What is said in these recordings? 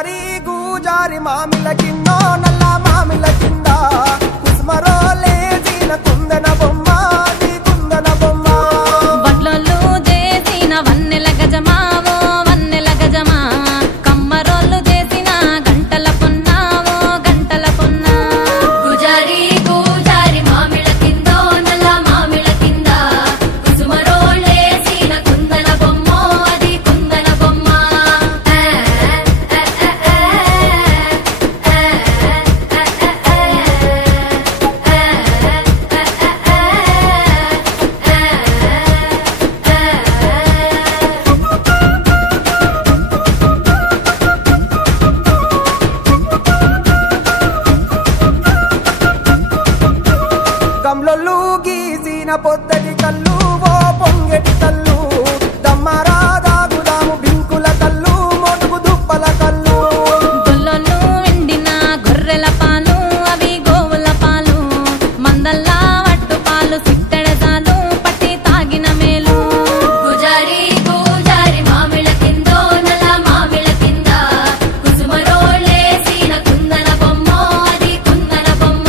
పూజారి గూజారి మామిల కిన్నో నల్ల మామిల కింద కుసుమరో లేచిన కుందన బొమ్మ నీ కుందన బొమ్మ వడ్లొల్లు చేసిన వన్నెల గజమావో వన్నెల గజమా కమ్మరోళ్ళు చేసిన గంటల పొన్నావో గంటల పొన్నా పూజారి గూజారి మామిల కిందో నల్ల మామిల కింద కుసుమరోళ్ళేసిన కుందన బొమ్మో అది కుందన బొమ్మ గమ్లొల్లు గీసిన పొద్దటి కళ్ళు ఓ పొంగెటి కళ్ళు దమ్మరా దాగుదాము బింకుల కళ్ళు మొడుగు దుప్పల కళ్ళు గొల్లొల్లు ఎండిన గొర్రెల పాలు అవి గోవుల పాలు మందల్లా వట్టు పాలు సిట్టెడజాలు పట్టి తాగిన మేలు పూజారి గూజారి మామిల కిందో నల్ల మామిల కింద కుసుమరోళ్ళేసిన కుందన బొమ్మో అది కుందన బొమ్మ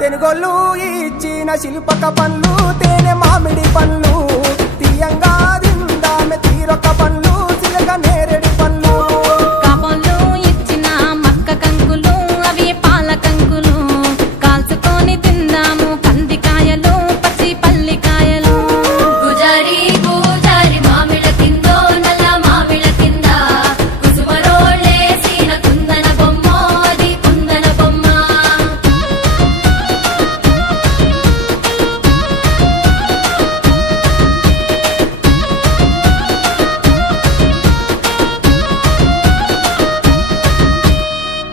తెనుగొల్లు ఇచ్చిన శిల్పక పండ్లు తేనె మామిడి పండ్లు తీయంగా దిందామె తీరొక పండ్లు చిలక నేరేడు పండ్లు కాపొల్లు ఇచ్చిన మక్క కంకులు అవి పాల కంకులు కాల్చుకొని తిందాము కందికాయలు పచ్చి పల్లికాయలు పూజారి గూజారి మామిల కిందో నల్ల మామిల కింద కుసుమరోళ్ళేసిన కుందన బొమ్మో అది కుందన బొమ్మ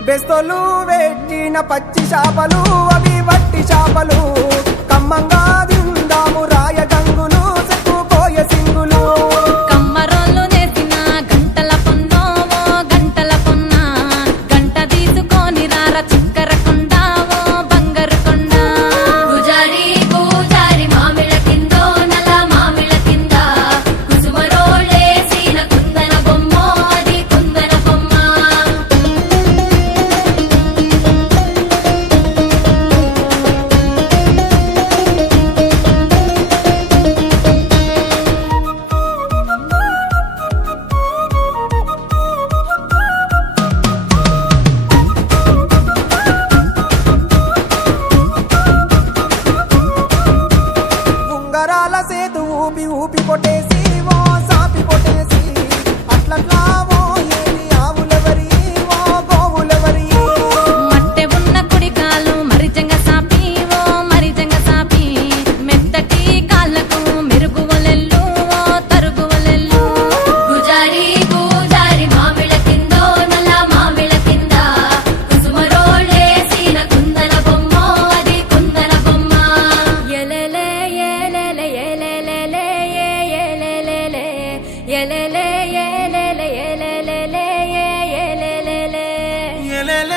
బెస్తలు పెట్టిన పచ్చి చేపలు అవి వట్టి చేపలు కమ్మంగా దిందాము రాయ గంగులు చెక్కుపోయే సింగులు కమ్మరోళ్ళు చేసిన గంటల పొన్నోవో గంటల పొన్న గంట తీసుకొని రార చిక్కర కొండావో బంగారు కొండ పూజారి గూజారి మామిల కిందో నల్ల మామిల కింద కుసుమరోళ్ళేసిన కుందన బొమ్మో అది కుందన బొమ్మ ఉంగరాల సేతు ఊపి ఊపి కొట్టేసి ఓ సాపి కొట్టేసి అట్లట్లా ఓ ఏమి ఆవులెవరి ఓ గోవులెవరి మట్టె ఉన్న కుడికాలు మరిజంగ సాపి ఓ మరిజంగ సాపి మెత్తటి కాళ్ళకు మెరుగువలెల్లు ఓ తరుగువలెల్లు పూజారి గూజారి మామిల కిందో నల్ల మామిల కింద కుసుమరోళ్ళేసిన కుందన బొమ్మో అది కుందన బొమ్మ ఎలెలే ఎలెలే ఎలెలే ఎలెలే ఎలెలే ఎలెలే ఎలెలే ఎలెలే ఎలెలే